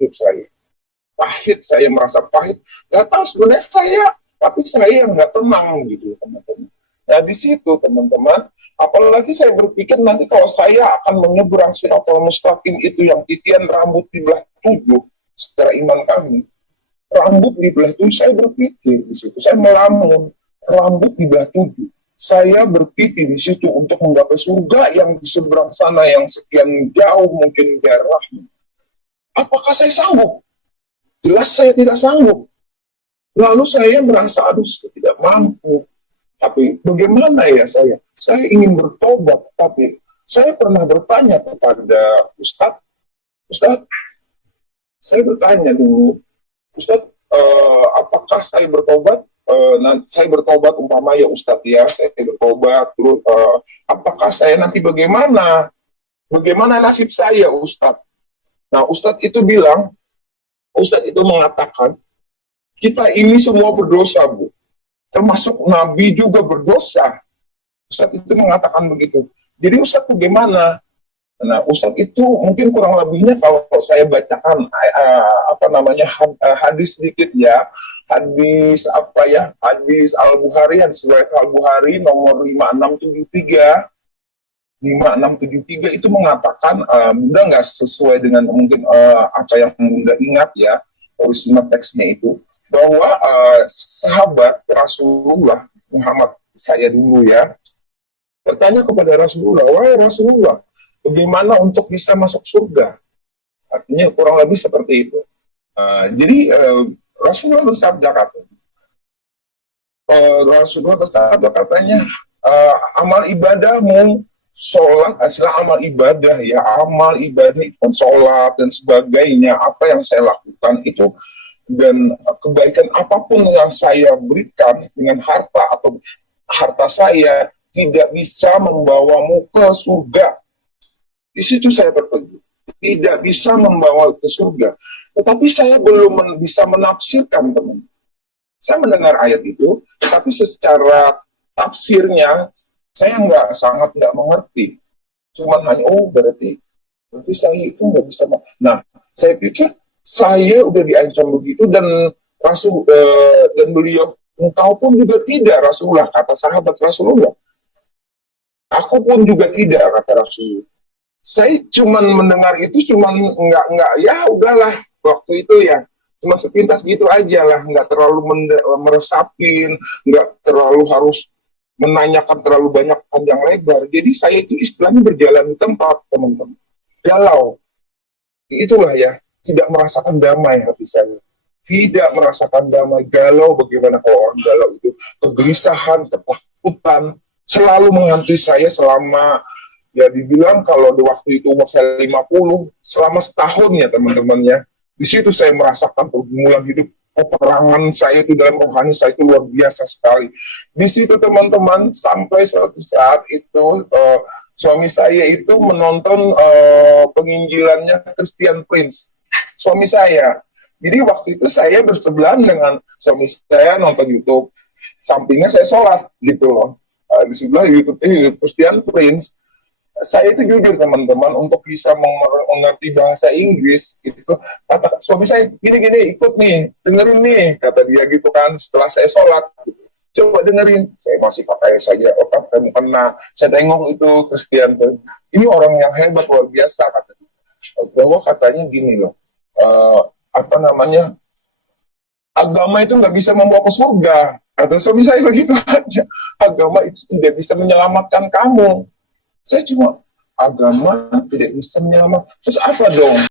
hidup saya. Pahit, saya merasa pahit. Gak tahu sebenarnya saya, tapi saya yang nggak tenang gitu, teman-teman. Nah, di situ, teman-teman, apalagi saya berpikir nanti kalau saya akan menyeberang Siratal Mustaqim itu yang titian rambut di belah tujuh, secara iman kami, rambut di belah tujuh, saya berpikir di situ, saya melamun, rambut di belah tujuh. Saya berpikir di situ untuk menggapai surga yang di seberang sana yang sekian jauh mungkin jaraknya. Apakah saya sanggup? Jelas saya tidak sanggup. Lalu saya merasa, aduh, saya tidak mampu. Tapi bagaimana ya saya? Saya ingin bertobat, tapi saya pernah bertanya kepada Ustadz, Ustadz, saya bertanya dulu, Ustadz, apakah saya bertobat? Saya bertobat umpama ya Ustadz ya, saya bertobat, terus apakah saya nanti bagaimana? Bagaimana nasib saya Ustadz? Nah Ustadz itu bilang, Ustadz itu mengatakan, kita ini semua berdosa Bu, termasuk Nabi juga berdosa. Ustadz itu mengatakan begitu. Jadi Ustadz bagaimana? Nah, Ustadz itu mungkin kurang lebihnya kalau saya bacakan hadis sedikit ya, hadis apa ya, hadis Al-Bukhari, hadis Al-Bukhari nomor 5673 itu mengatakan, Bunda nggak sesuai dengan mungkin apa yang Bunda ingat ya, original teksnya itu, bahwa sahabat Rasulullah Muhammad saya dulu ya, bertanya kepada Rasulullah, wahai Rasulullah, bagaimana untuk bisa masuk surga? Artinya kurang lebih seperti itu. Jadi Rasulullah bersabda katanya, amal ibadahmu, sholat adalah amal ibadah ya, amal ibadah itu kan sholat dan sebagainya, apa yang saya lakukan itu, dan kebaikan apapun yang saya berikan dengan harta atau harta saya tidak bisa membawamu ke surga. Di situ saya berteguh, tidak bisa membawa ke surga. Tetapi saya belum bisa menafsirkan, teman. Saya mendengar ayat itu, tapi secara tafsirnya saya sangat nggak mengerti. Cuman hanya berarti saya itu nggak bisa. Nah, saya pikir saya udah diancam begitu dan dan beliau, engkau pun juga tidak Rasulullah, kata sahabat Rasulullah. Aku pun juga tidak, kata Rasulullah. Saya cuman mendengar itu, cuman nggak ya udahlah waktu itu ya, cuma sepintas gitu aja lah, nggak terlalu meresapin, nggak terlalu harus menanyakan terlalu banyak panjang lebar. Jadi saya itu istilahnya berjalan di tempat, teman-teman, galau. Itulah ya, tidak merasakan damai hati saya, tidak merasakan damai, galau. Bagaimana kalau orang galau itu, kegelisahan, ketakutan selalu menghantui saya selama, ya dibilang kalau di waktu itu umur saya 50, selama setahun ya teman-teman ya. Di situ saya merasakan pergumulan hidup, peperangan saya itu dalam rohani saya itu luar biasa sekali. Di situ teman-teman, sampai suatu saat itu suami saya itu menonton penginjilannya Christian Prince, suami saya. Jadi waktu itu saya bersebelahan dengan suami saya nonton YouTube, sampingnya saya sholat gitu loh. Di sebelah YouTube Christian Prince. Saya itu jujur teman-teman, untuk bisa mengerti bahasa Inggris gitu, kata suami saya, gini ikut nih, dengerin nih, kata dia gitu kan, setelah saya sholat, coba dengerin. Saya masih pakai saja pakai mukena, saya tengok itu Christian, ini orang yang hebat luar biasa, kata dia. Bahwa katanya gini loh, agama itu nggak bisa membawa ke surga, kata suami saya begitu aja. Agama itu tidak bisa menyelamatkan kamu. Saya cuma, agama tidak bisa menyelamatkan. Terus apa dong?